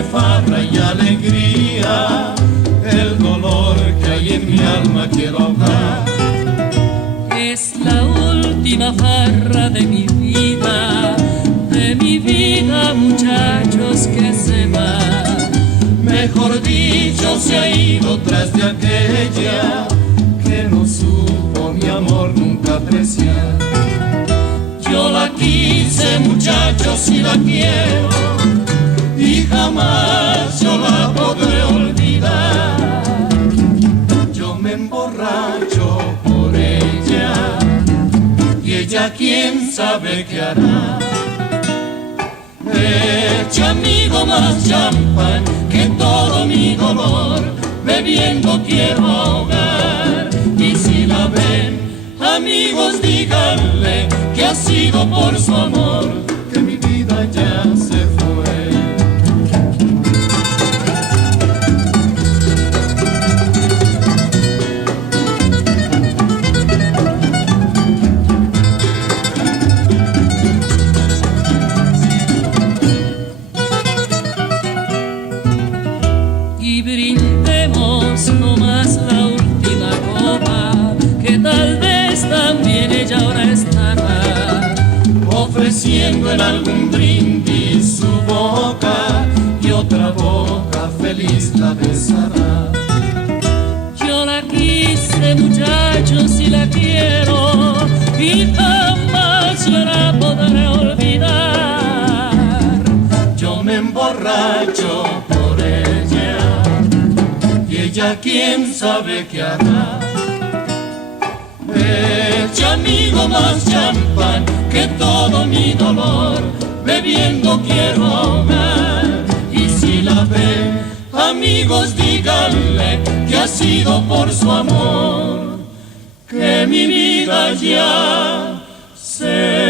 de farra y alegría, el dolor que hay en mi alma quiero ahogar. Es la última farra de mi vida, muchachos, que se va. Mejor dicho, se ha ido tras de aquella que no supo mi amor nunca apreciar. Yo la quise, muchachos, y la quiero, y jamás yo la podré olvidar. Yo me emborracho por ella, y ella quién sabe qué hará. Eche, amigo, más champán, que todo mi dolor bebiendo quiero ahogar. Y si la ven, amigos, díganle que ha sido por su amor que mi vida ya se fue. Y brindemos nomás la última copa, que tal vez también ella ahora estará ofreciendo en algún brindis su boca, y otra boca feliz la besará. Yo la quise, muchachos, y la quiero, y jamás yo la podré olvidar. Yo me emborracho por ella, y ella quién sabe qué hará. Eche, amigo, más champán, que todo mi dolor bebiendo quiero ahogar. Y si la ven, amigos, díganle que ha sido por su amor que mi vida ya se